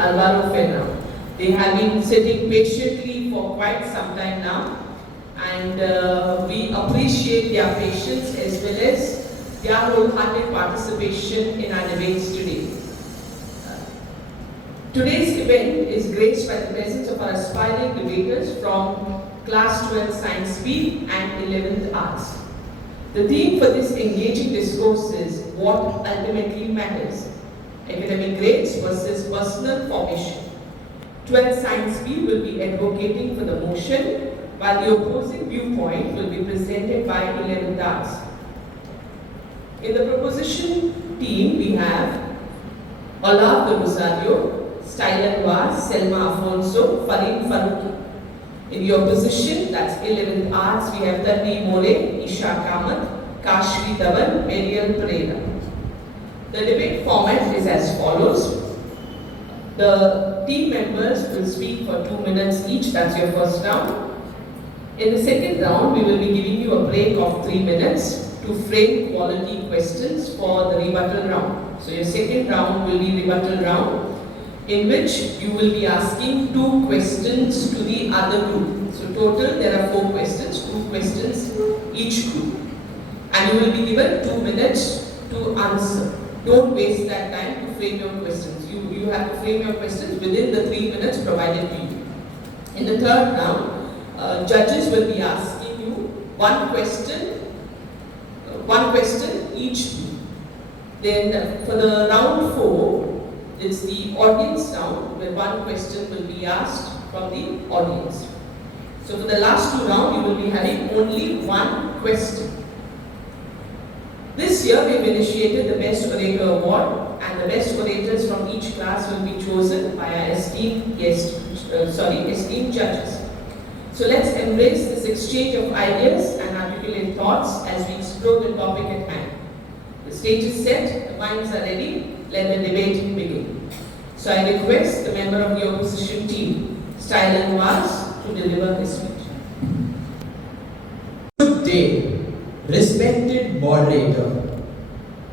Alvaro Fenna. They have been sitting patiently for quite some time now, and we appreciate their patience as well as their wholehearted participation in our debates today. Today's event is graced by the presence of our aspiring debaters from Class 12 Science B and 11th Arts. The theme for this engaging discourse is what ultimately matters: academic grades versus personal formation. 12th Science B will be advocating for the motion, while the opposing viewpoint will be presented by 11th Arts. In the proposition team, we have Olaf de Rosario, Stylen Vaz, Selma Afonso, Farid Faruqi. In the opposition, that's 11th Arts, we have Tanvi More, Isha Kamath, Kashvi Dhawan, Mariel Pereira. The debate format is as follows. The team members will speak for 2 minutes each, that's your first round. In the second round, we will be giving you a break of 3 minutes to frame quality questions for the rebuttal round. So your second round will be rebuttal round, in which you will be asking 2 questions to the other group. So total there are 4 questions, 2 questions each group. And you will be given 2 minutes to answer. Don't waste that time to frame your questions. You have to frame your questions within the 3 minutes provided to you. In the third round, judges will be asking you one question each group. Then for the round 4, it's the audience round, where one question will be asked from the audience. So for the last 2 rounds, you will be having only one question. This year, we've initiated the Best Orator Award, and the best orators from each class will be chosen by our esteemed judges. So let's embrace this exchange of ideas and articulate thoughts as we explore the topic at hand. The stage is set, the minds are ready. Let the debate begin. So I request the member of the opposition team, Stylen Vaz, to deliver his speech. Good day, respected moderator,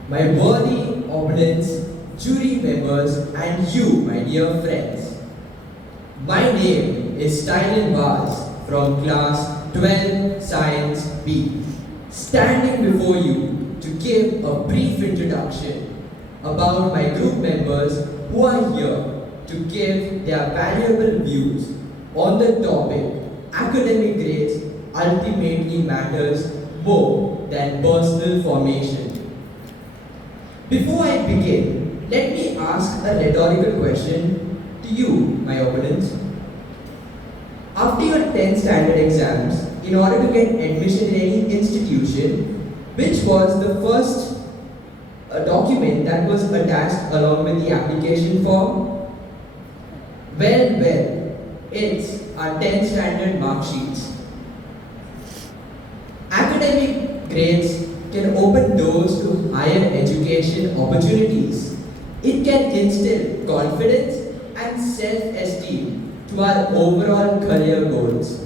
my worthy opponents, jury members, and you, my dear friends. My name is Stylen Vaz from Class 12 Science B, standing before you to give a brief introduction about my group members who are here to give their valuable views on the topic academic grades ultimately matters more than personal formation. Before I begin, let me ask a rhetorical question to you, my opponents. After your 10th standard exams, in order to get admission in any institution, which was the first document that was attached along with the application form? Well, it's our 10th standard mark sheets. Academic grades can open doors to higher education opportunities. It can instill confidence and self-esteem to our overall career goals.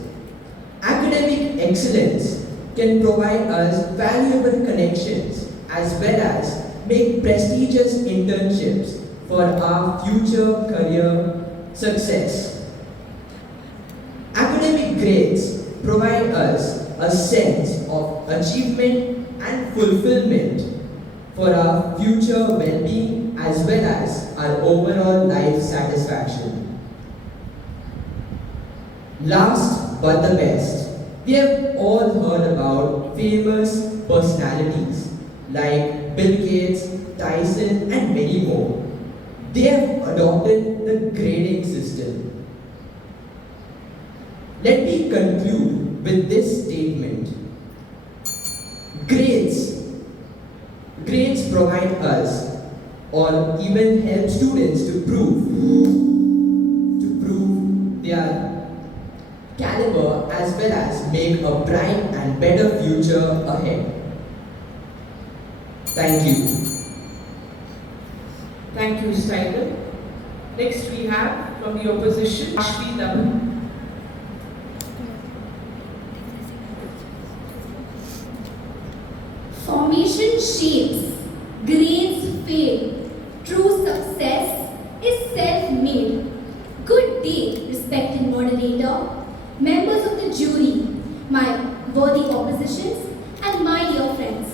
Academic excellence can provide us valuable connections as well as make prestigious internships for our future career success. Academic grades provide us a sense of achievement and fulfillment for our future well-being as well as our overall life satisfaction. Last but the best, we have all heard about famous personalities like Bill Gates, Tyson, and many more. They have adopted the grading system. Let me conclude with this statement. Grades provide us or even help students to prove their caliber as well as make a bright and better future ahead. Thank you. Thank you, Stylen. Next we have from the opposition, Kashvi Dhawan. Formation shapes, grades fail. True success is self-made. made. Good day, respected moderator, members of the jury, my worthy oppositions, and my dear friends.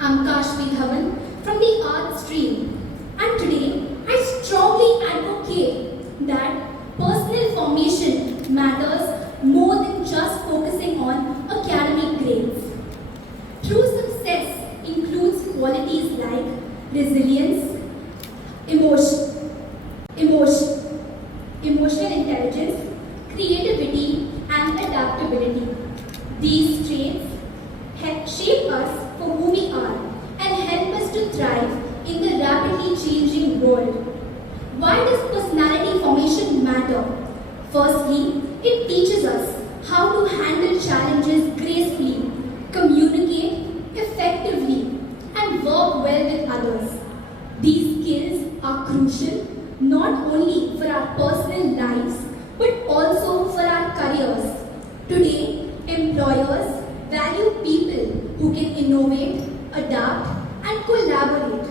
I'm Kashmi Dhawan from the art stream, and today I strongly advocate that personal formation matters more than just focusing on academic grades. True success includes qualities like resilience, emotional intelligence, creativity, and adaptability. These traits shape us for who we are and help us to thrive in the rapidly changing world. Why does personality formation matter? Firstly, it teaches us how to handle challenges gracefully, communicate effectively, and work well with others. These skills are crucial not only for our personal lives but also for our careers. Today, employers value people who can innovate, adapt, and collaborate.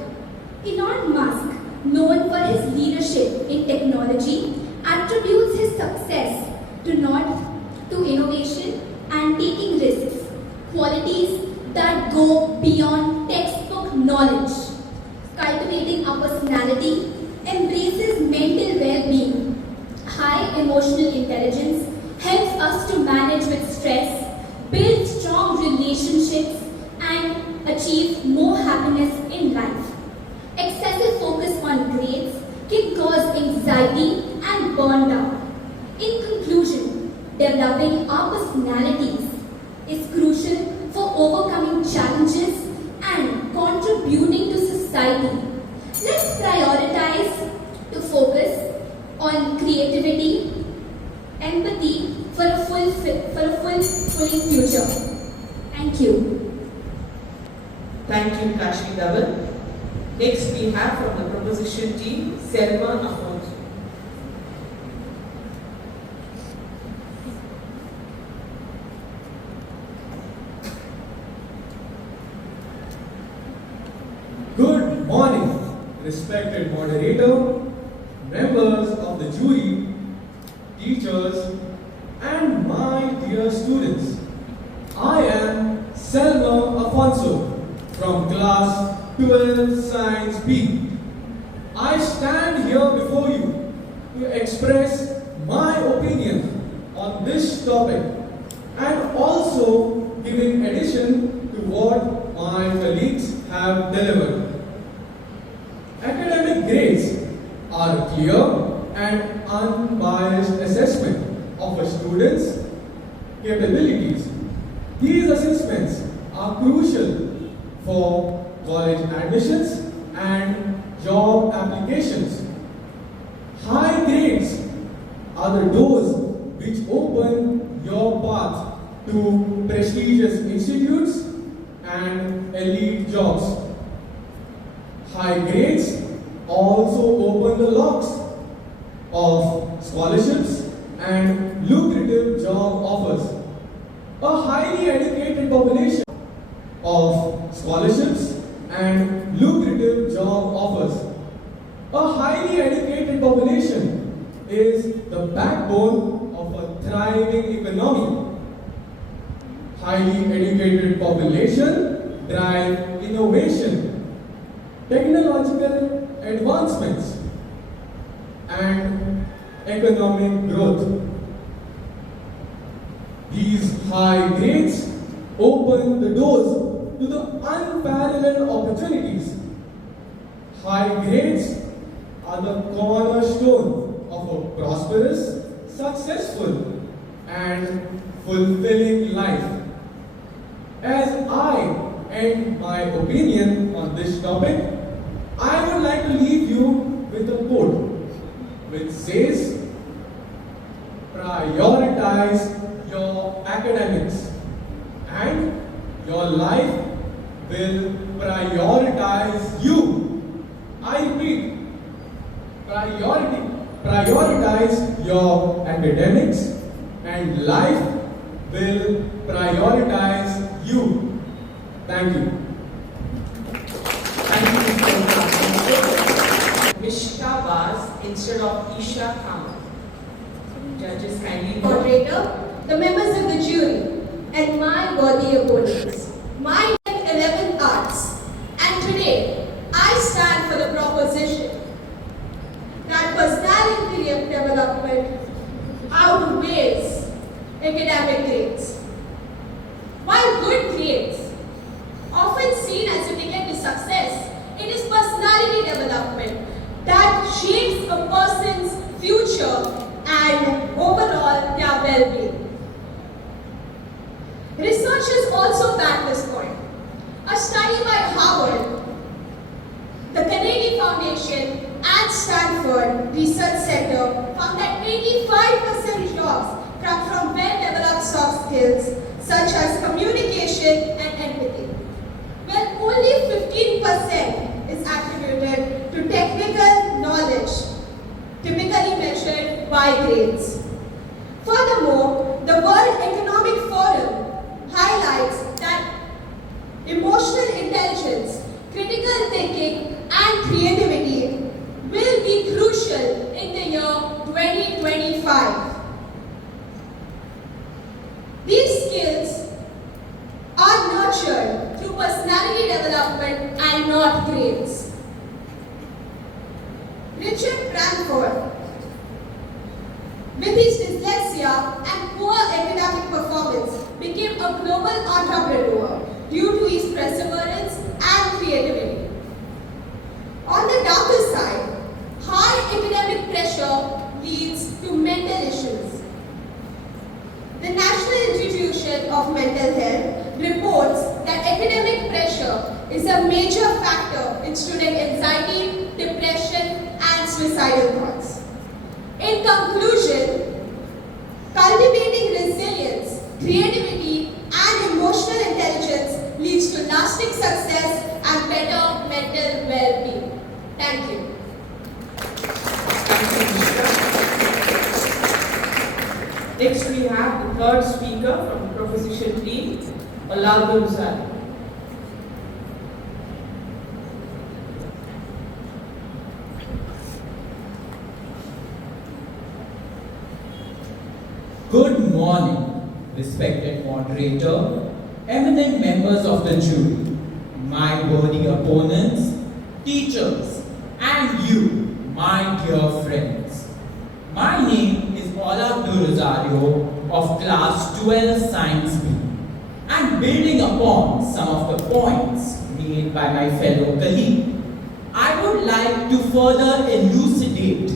Elon Musk, known for his leadership in technology, attributes his success to innovation and taking risks, qualities that go beyond textbook knowledge. Cultivating our personality embraces mental well-being. High emotional intelligence helps us to manage with stress, build strong relationships, and achieve more happiness in life. Excessive focus on grades can cause anxiety and burnout. In conclusion, developing our personalities is crucial for overcoming challenges and contributing to society. Let's prioritize to focus on creativity, empathy for a fulfilling future. Thank you. Thank you, Kashmi Dhawan. Next, we have from the proposition team, Selma Afonso. Good morning, respected moderator, members of the jury, teachers, and my dear students. I am Selma Afonso from class XII Science B. I stand here before you to express my opinion on this topic and also giving addition to what my colleagues have delivered. Academic grades are a clear and unbiased assessment of a student's capabilities. These assessments are crucial for college admissions and job applications. High grades are the doors which open your path to prestigious institutes and elite jobs. High grades also open the locks of scholarships and lucrative job offers. A highly educated population of scholarships and lucrative job offers. A highly educated population is the backbone of a thriving economy. Highly educated population drive innovation, technological advancements, and economic growth. These high grades open the doors to the unparalleled opportunities. High grades are the cornerstone of a prosperous, successful, and fulfilling life. As I end my opinion on this topic, I would like to leave you with a quote which says, prioritize your academics and your life will prioritize you. I repeat, prioritize your academics and life will prioritize you. Thank you. Thank you, Mr. Mishka Baz in instead of Isha Khan. Judges kindly. Moderator, the members of the jury, and my worthy opponents. My 11th arts, and today I stand for the proposition that personality development outweighs academic grades. While good grades, often seen as a ticket to success, it is personality development that shapes a person's future and overall their well-being. Researchers also back this point. A study by Harvard, the Carnegie Foundation, and Stanford Research Center found that 85% jobs come from well-developed soft skills such as communication and empathy, while only 15% is attributed to technical knowledge, typically measured by grades. Furthermore, the World Economic Forum highlights that emotional intelligence, critical thinking, and creativity will be crucial in the year 2025. These skills are nurtured through personality development and not grades. Richard Branford, with his dyslexia and poor academic performance, became a global entrepreneur due to his perseverance and creativity. On the darker side, high academic pressure leads to mental issues. The National Institute of Mental Health reports that academic pressure is a major factor in student anxiety, depression, and suicidal thoughts. In conclusion, cultivating resilience, creativity, and emotional intelligence leads to lasting success and better mental well-being. Thank you. Thank you, Nisha. Next we have the third speaker from the proposition team, Olaudah Rosario. Good morning, respected moderator, eminent members of the jury, my worthy opponents, teachers, and you, my dear friends. My name is Olaudah Rosario of Class 12 Science B, and building upon some of the points made by my fellow colleague, I would like to further elucidate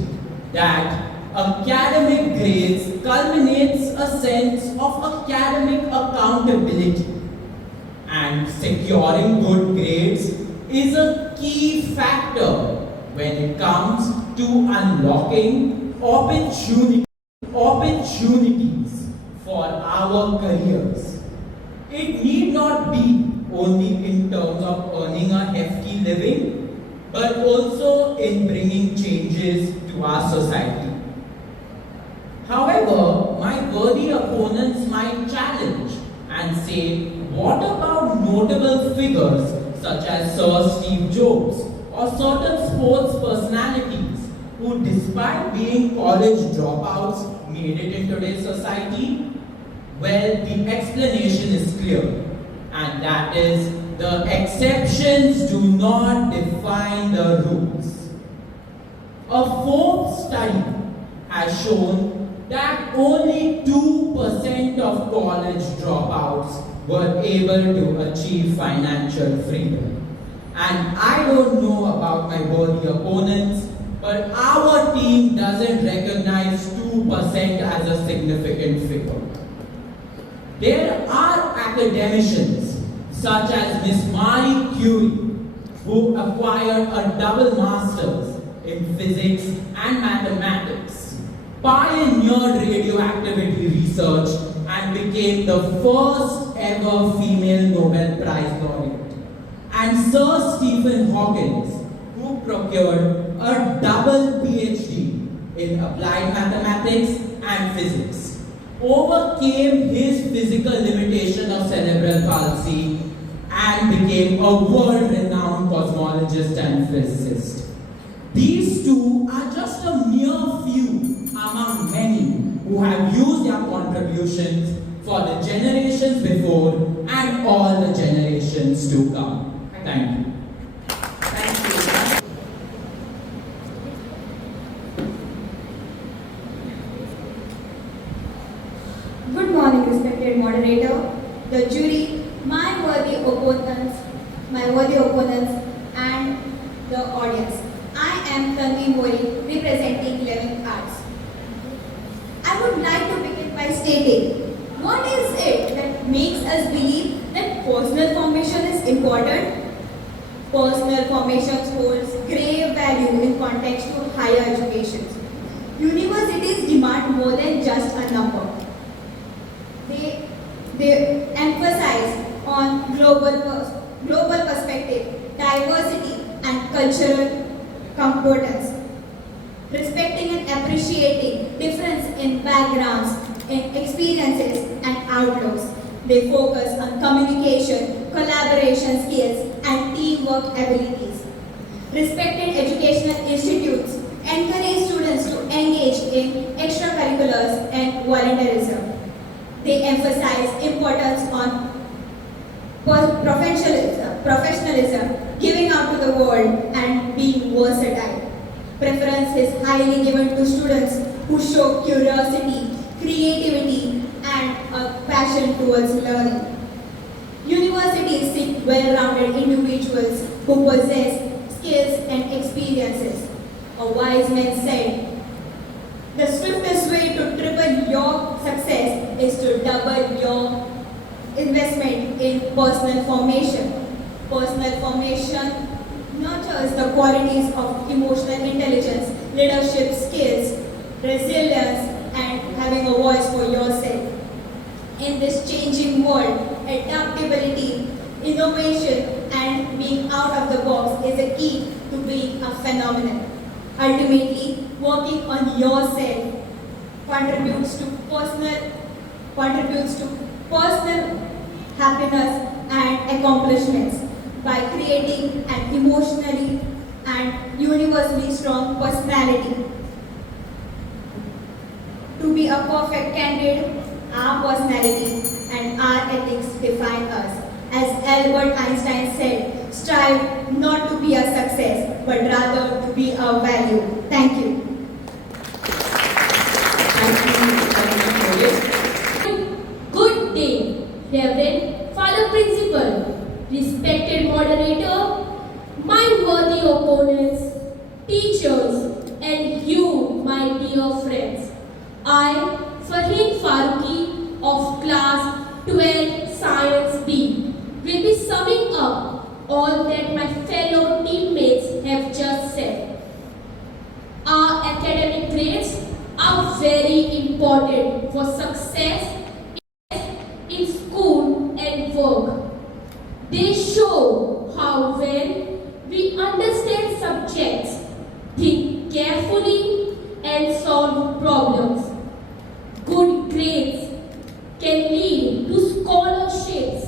that academic grades culminates a sense of academic accountability, and securing good grades is a key factor when it comes to unlocking opportunities for our careers. It need not be only in terms of earning a hefty living, but also in bringing changes to our society. However, my worthy opponents might challenge and say, what about notable figures such as Sir Steve Jobs or certain sports personalities who, despite being college dropouts, made it in today's society? Well, the explanation is clear, and that is the exceptions do not define the rules. A Forbes study has shown that only 2% of college dropouts were able to achieve financial freedom. And I don't know about my worthy opponents, but our team doesn't recognize 2% as a significant figure. There are academicians such as Miss Marie Curie, who acquired a double master's in physics and mathematics, pioneered radioactivity research, and became the first ever female Nobel Prize laureate. And Sir Stephen Hawking, who procured a double PhD in applied mathematics and physics, overcame his physical limitation of cerebral palsy and became a world-renowned cosmologist and physicist. These two are are just a mere few among many who have used their contributions for the generations before and all the generations to come. Thank you. Thank you. Good morning, respected moderator, the jury, my worthy opponents, and the audience. I am Tanvi Mori, representing 11th Arts. I would like to begin by stating, what is it that makes us believe that personal formation is important? Personal formation holds grave value in context to higher education. Universities demand more than just a number. They emphasize on global perspective, diversity, and cultural concordance, respecting and appreciating difference in backgrounds, in experiences, and outlooks. They focus on communication, collaboration skills, and teamwork abilities. Respected educational institutes encourage students to engage in extracurriculars and volunteerism. They emphasize importance on professionalism, giving out to the world, and being versatile. Preference is highly given to students who show curiosity, creativity, and a passion towards learning. Universities seek well-rounded individuals who possess skills and experiences. A wise man said, "The swiftest way to triple your success is to double your investment in personal formation." Personal formation nurtures the qualities of emotional intelligence, leadership skills, resilience, and having a voice for yourself. In this changing world, adaptability, innovation, and being out of the box is a key to being a phenomenon. Ultimately, working on yourself contributes to personal happiness and accomplishments by creating an emotionally and universally strong personality. To be a perfect candidate, our personality and our ethics define us. As Albert Einstein said, strive not to be a success, but rather to be a value. Thank you. Good day, Reverend Father Principal, respected moderator, my worthy opponents, teachers, and you, my dear friends. I, Farheen Faruqi of Class 12 Science B, will be summing up all that my fellow teammates have just said. Our academic grades are very important for success in school and work. They show how well we understand subjects, think carefully, and solve problems. Good grades can lead to scholarships,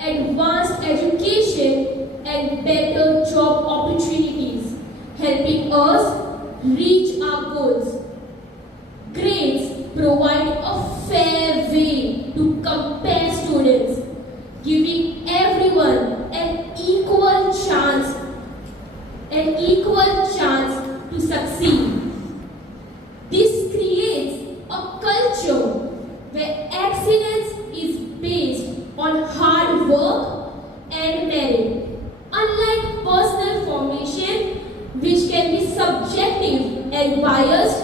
advanced education, and better job opportunities, helping us reach our goals. Grades provide a fair way to compare students, giving everyone an equal chance to succeed. This creates a culture where excellence is based on hard work and merit. Unlike personal formation, which can be subjective and biased,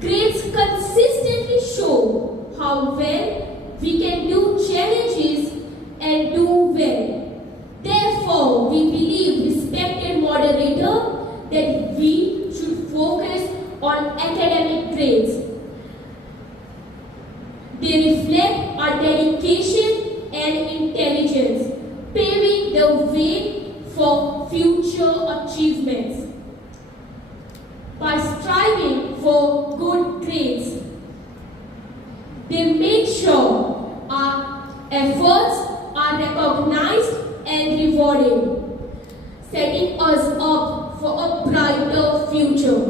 grades consistently show how well we can do challenges and do well. Therefore, we believe, respected moderator, that we should focus on academic grades. They reflect our dedication and intelligence, paving the way for future achievements. By striving for good grades, they make sure our efforts are recognized and rewarded, setting us up for a brighter future.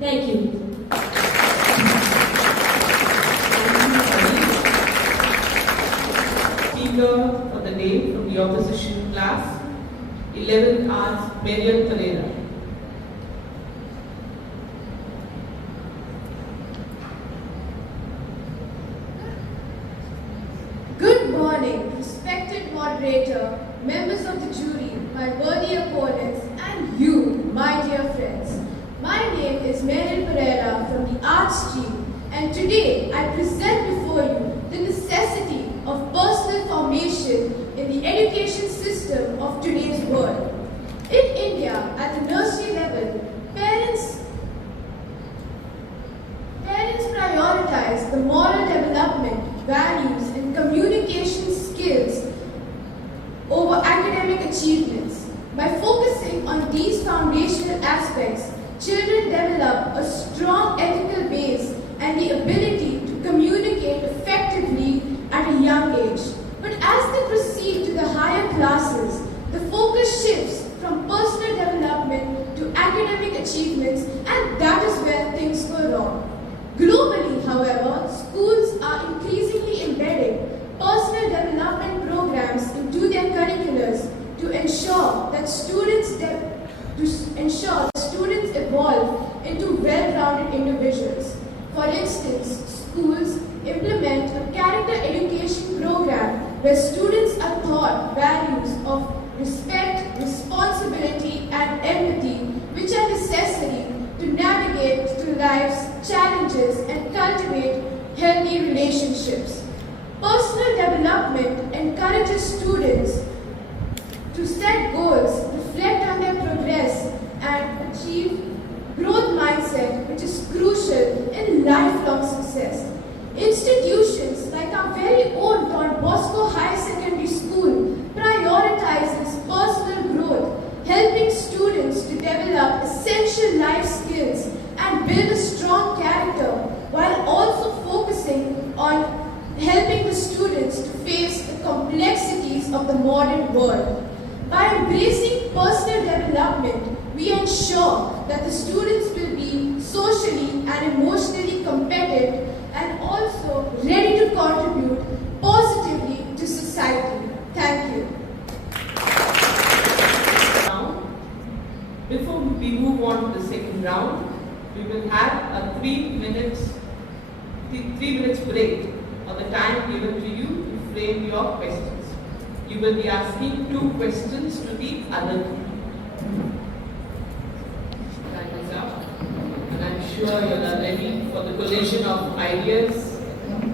Thank you. Speaker for the day from the opposition class, 11th Arts, Marian Pereira. Good morning, respected moderator, members of the jury, my worthy opponents, and you, my dear friends. My name is Marian Pereira from the Arts team, and today I present before you the necessity of personal formation in the education system of today's world. In India, at the nursery level, parents prioritize the moral development, values, and communication skills over academic achievements. By focusing on these foundational aspects, children develop a strong ethical base and the ability to communicate effectively at a young age. But as they proceed to the higher classes, the focus shifts from personal development to academic achievements, and that is where things go wrong. Globally, however, schools are increasingly embedding personal development programs into their curriculums to ensure that students evolve into well-rounded individuals. For instance, schools implement a character education program where students are taught values of respect, responsibility, and empathy, which are necessary to navigate through life's challenges and cultivate healthy relationships. Personal development encourages students to set goals, reflect on their progress, and achieve growth mindset, which is crucial in lifelong success. Institutions like our very own Bosco Higher Secondary School prioritizes personal growth, helping students to develop essential life skills and build a strong character, while also focusing on helping the students to face the complexities of the modern world. By embracing personal development, we ensure that the students will be socially and emotionally competent and also ready to contribute positively to society. Thank you. Now, before we move on to the second round, we will have a 3 minutes break on the time given to you to frame your questions. You will be asking 2 questions to the other team. Time is up, and I'm sure you are ready for the collision of ideas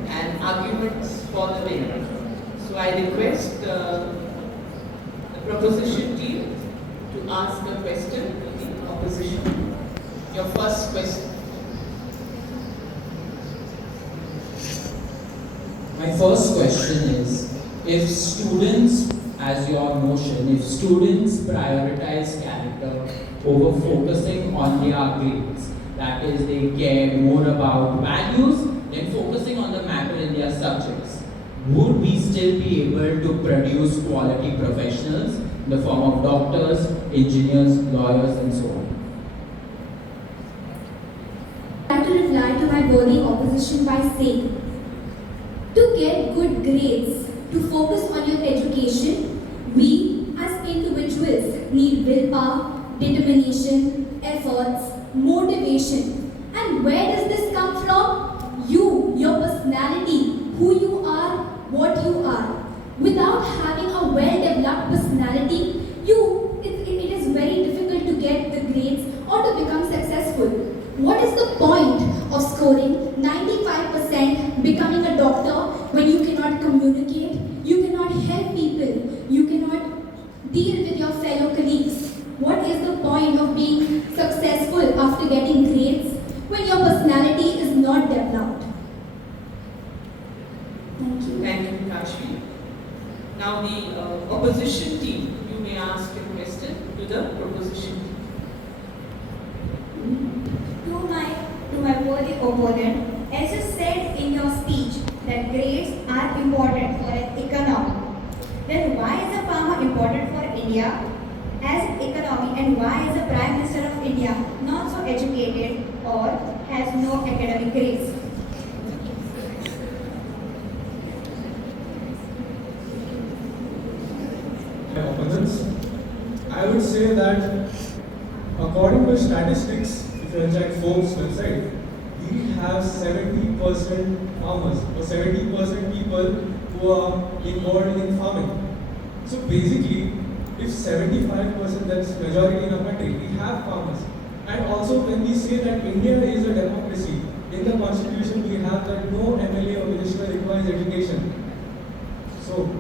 and arguments for the day. So I request the proposition team to ask a question to the opposition. Your first question. My first question is, if students, as your notion, if students prioritize character over focusing on their grades, that is, they care more about values than focusing on the matter in their subjects, would we still be able to produce quality professionals in the form of doctors, engineers, lawyers, and so on? I'd like to reply to my worthy opposition by saying, to get good grades, to focus on your education, we as individuals need willpower, determination, efforts, motivation. And where does this come from? You, your personality, who you are, what you are. Without having a well-developed personality, it is very difficult to get the grades or to become successful. What is the point of scoring 95%, becoming a doctor, when you cannot communicate, you cannot help people, you cannot deal with your fellow colleagues? What is the point of being successful after getting grades when your personality is not developed? Thank you. Thank you, Kashi. Now the opposition team, you may ask a question to the proposition team. To my worthy opponent, as you said in your speech that grades are important for an economy, then why is a farmer important for India as economy, and why is the Prime Minister of India not so educated or has no academic grades? Opponents, I would say that according to statistics, if you check Forbes website, we have 70% farmers or 70% people who are involved in farming. So basically, if 75%, that's majority in our country, we have farmers. And also when we say that India is a democracy, in the constitution we have that no MLA or minister requires education. So,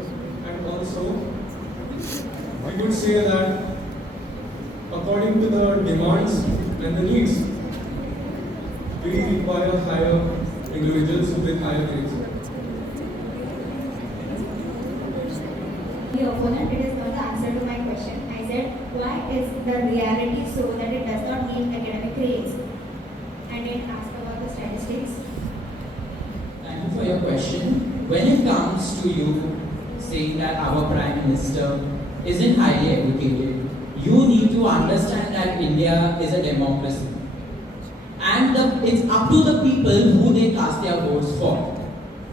and also, we would say that according to the demands and the needs, we require higher individuals with higher grades. The opponent, it is not the answer to my question. I said, why is the reality so that it does not need academic grades? And it asked about the statistics. Thank you for your question. When it comes to you saying that our Prime Minister isn't highly educated, you need to understand that India is a democracy. And it's up to the people who they cast their votes for.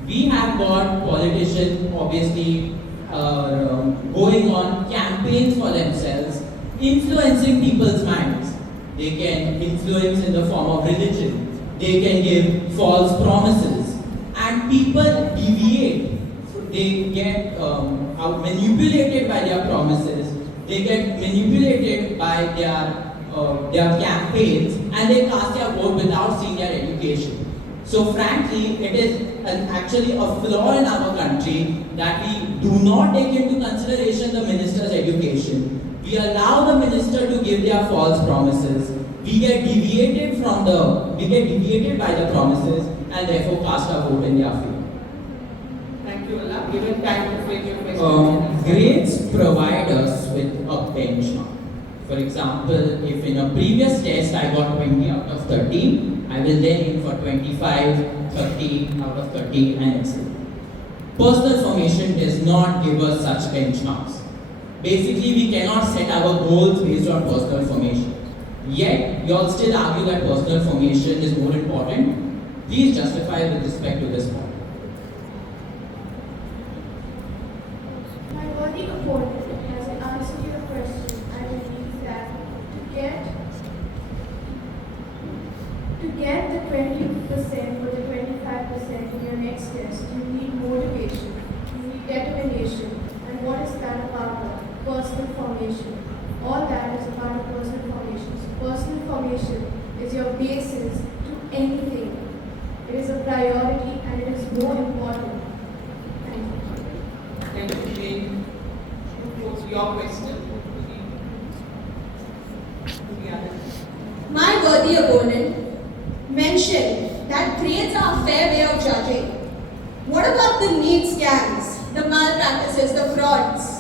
We have got politicians obviously going on campaigns for themselves, influencing people's minds. They can influence in the form of religion. They can give false promises. And people deviate. They get manipulated by their promises. They get manipulated by their campaigns, and they cast their vote without seeing their education. So frankly, it is actually a flaw in our country that we do not take into consideration the minister's education. We allow the minister to give their false promises. We get deviated by the promises, and therefore cast our vote in their favor. Thank you, Allah. Given time to frame your question. Grades provide us with a benchmark. For example, if in a previous test I got 20 out of 30, I will then aim for 25, 30 out of 30 and excel. Personal formation does not give us such benchmarks. Basically, we cannot set our goals based on personal formation. Yet, you all still argue that personal formation is more important. Please justify with respect to this point. My worthy opponent has answered your question. I believe that to get the 20% or the 25% in your next test, you need motivation, you need determination. And what is that about? Personal formation. All that is a part of personal formation. So personal formation is your basis to anything. It is a priority and it is more important. Thank you. Thank you, Jane. Your question. My worthy opponent mentioned that grades are a fair way of judging. What about the NEET scams, the malpractices, the frauds?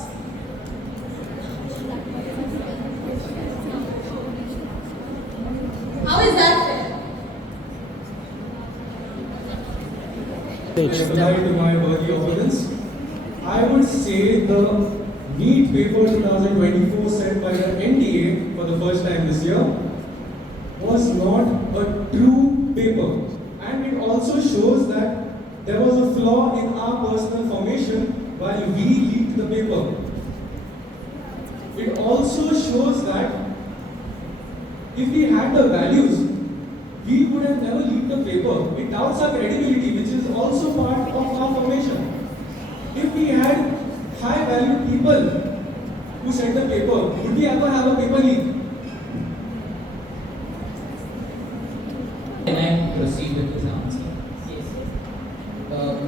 How is that fair? Reply to my worthy opponents, I would say the NEET paper 2024 sent by the NTA for the first time this year was not a true paper, and it also shows that there was a flaw in our personal formation while we leaked the paper. It also shows that if we had the values, we would have never leaked the paper. It doubts our credibility, which is also part of our formation. If we had high valued people who sent the paper, would we ever have a paper leak? Can I proceed with this answer?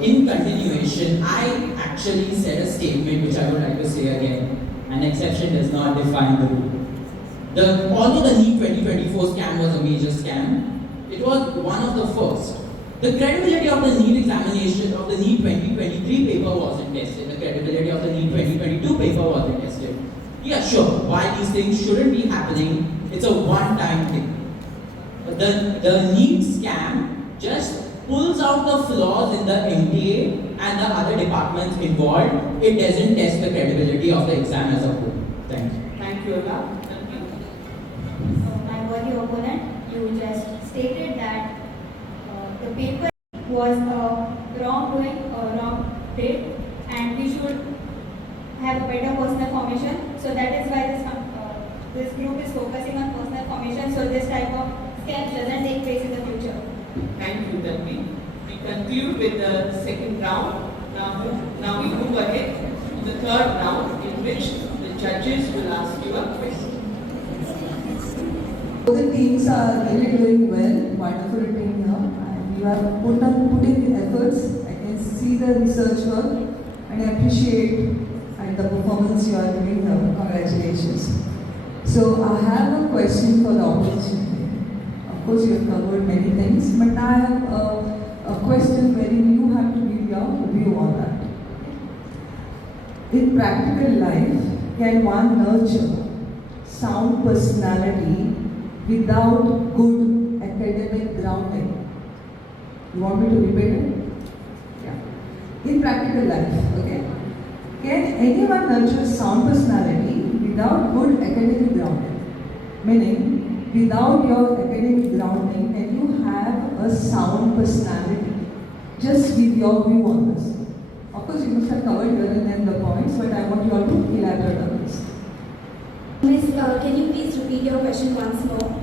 In continuation, I actually said a statement which I would like to say again. An exception does not define the rule. Although the NEET 2024 scam was a major scam, it was one of the first. The credibility of the NEET examination of the NEET 2023 paper wasn't tested. The credibility of the NEET 2022 paper wasn't tested. Yeah, sure, why these things shouldn't be happening, it's a one-time thing. The NEET scam just pulls out the flaws in the NTA and the other departments involved. It doesn't test the credibility of the exam as a whole. Thank you. Thank you, Allah. So, my worthy opponent, you was wrongdoing, wrong trait, and we should have a better personal formation. So that is why this group is focusing on personal formation, so this type of scams doesn't take place in the future. Thank you, Tanvi. We conclude with the second round. Now we move ahead to the third round, in which the judges will ask you a question. The teams are really doing well, wonderful team here, and you have put in the efforts. I can see the research work, and I appreciate the performance you are giving here. Congratulations. So I have a question for the opposition. Of course, you have covered many things, but I have a question wherein you have to give your view on that. In practical life, can one nurture sound personality without good academic grounding? You want me to repeat it? Yeah. In practical life, okay? Can anyone nurture sound personality without good academic grounding? Meaning, without your academic grounding, can you have a sound personality? Just give your view on this. Of course, you must have covered here and then the points, but I want you all to elaborate on this. Miss, can you please repeat your question once more?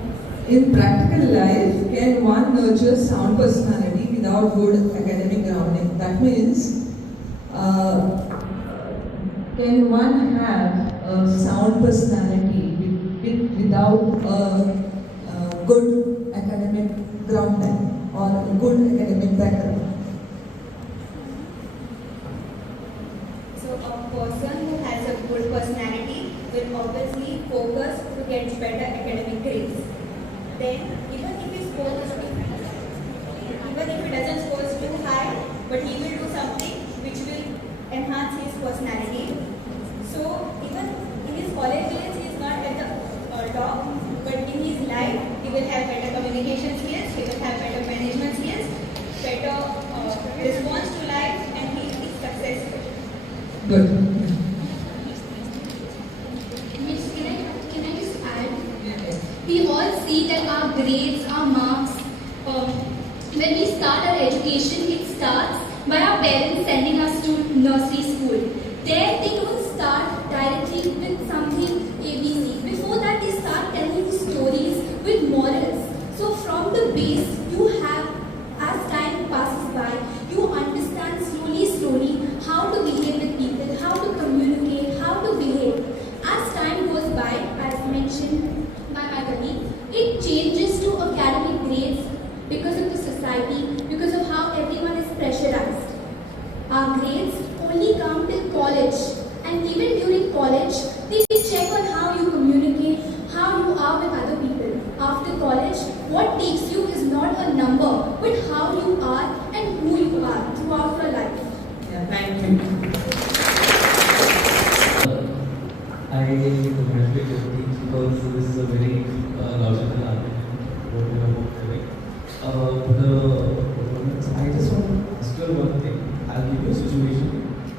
In practical life, can one nurture sound personality without good academic grounding? That means, can one have a sound personality without a good academic grounding or a good academic background? So a person who has a good personality will obviously focus to get better academic grades. Then even if he doesn't score too high, but he will do something which will enhance his personality. So even in his college days, he is not at the top, but in his life, he will have better communication skills, he will have better management skills, better response to life, and he is successful. Good. Miss, can I just add? We all see that our grades, our marks, when we start our education, it starts by our parents sending us to nursery school. There they don't start directly with something ABC. Before that they start telling you stories with morals. So from the base you have, as time passes by, you understand slowly how to behave with people, how to communicate, how to behave. As time goes by, as mentioned by my colleague, it changes to academic grades because of the society, because of how everyone is pressurized. Our grades only come till college, and even during college, they check on how you communicate, how you are with other people. After college, what takes you is not a number, but how you are and who you are throughout your life. Yeah, thank you. I congratulate your teams because this is a very logical argument what we are both doing. I just want to ask you one thing. I'll give you a situation.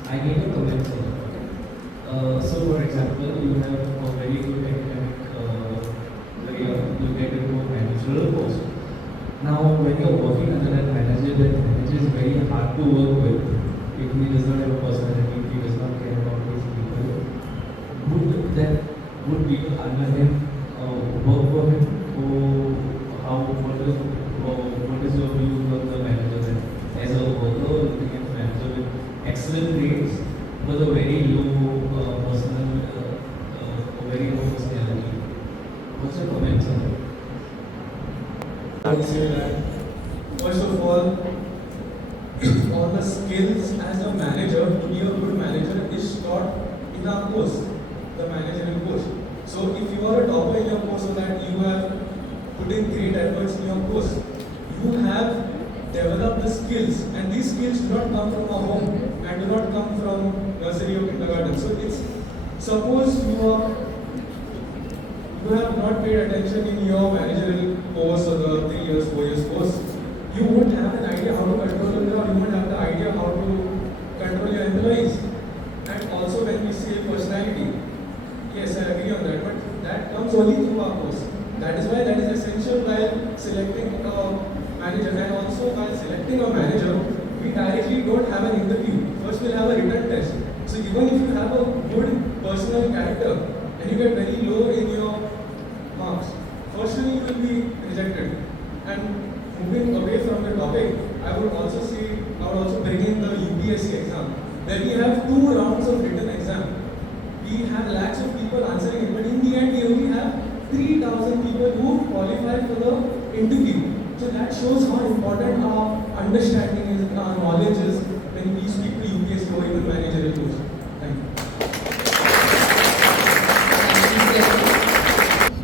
I need a comment on it. So, for example, you have a very good academic career, you get into a managerial post. Now, when you're working under that manager is very hard to work with. If he does not have a personality, if he does not care about his people, would people under him work for him? Or what is your view of the manager then? As a worker, looking at the manager with excellent grades, but a very low very low personality. What's your comments on that? I would say that first of all the skills as a manager, to be a good manager, is taught in our course, the managerial course. So if you are a topper in your course, so that you have put in great efforts in your course, you have developed the skills, and these skills do not come from a home and do not come from nursery or kindergarten. So it's, suppose you have not paid attention in your managerial course or the 3 years, 4 years course, you won't have an idea how to control the crowd, you won't have the idea how to control your employees. And also when we say personality, yes, I agree on that, but that comes only through our course. that is why that is essential while selecting a manager. And also while selecting a manager, we directly don't have an interview. First we'll have a written test. So even if you have a good personal character and you get very low in your marks, firstly you will be rejected. And moving away from the topic, I would also bring in the UPSC exam, where we have 2 rounds of written exam. We have lakhs of people answering it, but in the end we only have 3,000 people who qualify for the interview. So that shows how important our understanding is, our knowledge is when we speak to UPSC or even managerial posts. Thank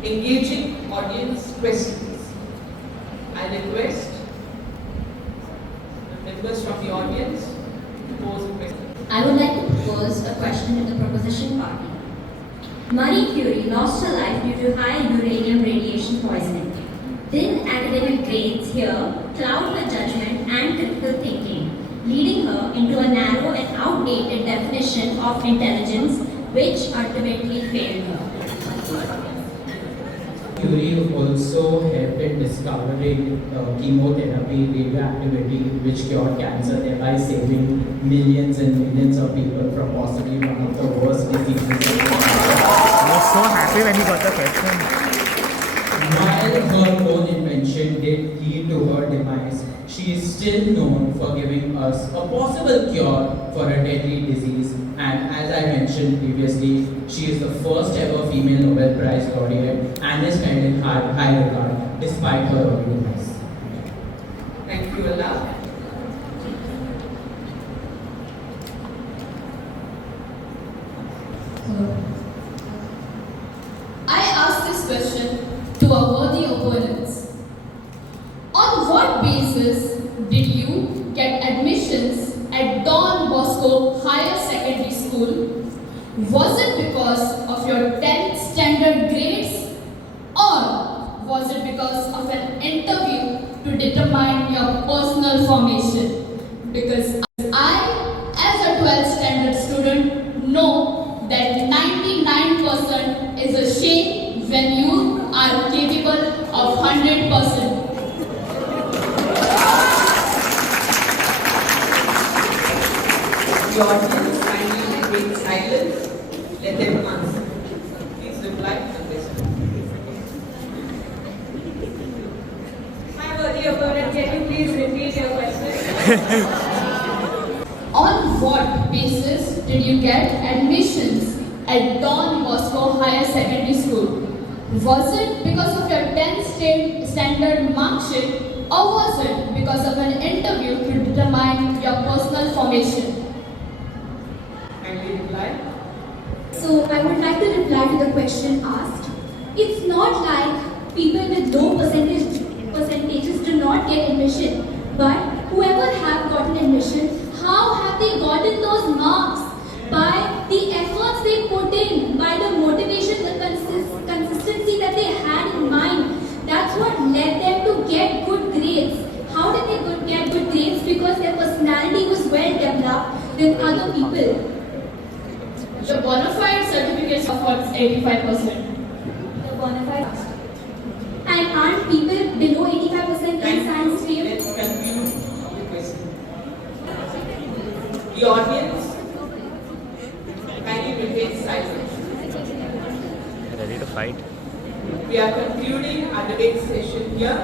you. Engaging audience questions. I request the members from the audience to pose a question. I would like to pose a question to the proposition party. Marie Curie lost her life due to high uranium radiation poisoning. Thin academic grades here cloud her judgment and critical thinking, leading her into a narrow and outdated definition of intelligence, which ultimately failed her. Curie also helped in discovering chemotherapy, radioactivity, which cured cancer, thereby saving millions and millions of people from possibly one of the worst diseases. I was so happy when he got the question. While her own invention did lead to her demise, she is still known for giving us a possible cure for a deadly disease, and as I mentioned previously, she is the first ever female Nobel Prize laureate and is held in high regard despite her early demise. Thank you, Allah. I asked this question to our worthy opponents. On what basis did you get admissions at Don Bosco Higher Secondary School? Was it because of your 10th standard grades, or was it because of an interview to determine your personal formation? Because I, as a 12th standard student, know that 99% is a shame when you are capable of 100%. The audience kindly remain silent. Let them answer. Please reply to the question. My worthy opponent, can you please repeat your question? On what basis did you get admissions at Don Bosco Higher Secondary School? Was it because of your 10th standard mark sheet, or was it because of an interview to determine your personal formation? Kindly reply. So I would like to reply to the question asked. It's not like people with low percentages do not get admission, but whoever have gotten admission, how have they gotten those marks? By the efforts they put in, by the motivation, the consistency that they had in mind. That's what led them to get good grades. How did they get good grades? Because their personality was well developed than other people. The bona fide certificates of what's 85%. The bona fide. And aren't people below 85% in science stream? Let's conclude the question. The audience kindly remain silent. Ready to fight? We are concluding our debate session here.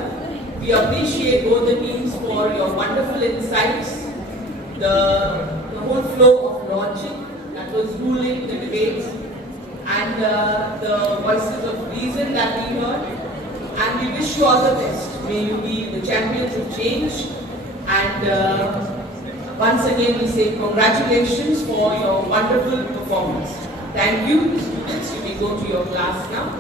We appreciate both the teams for your wonderful insights, the whole flow of logic that was ruling the debates, and the voices of reason that we heard. And we wish you all the best. May you be the champions of change. And once again, we say congratulations for your wonderful performance. Thank you, students. You may go to your class now.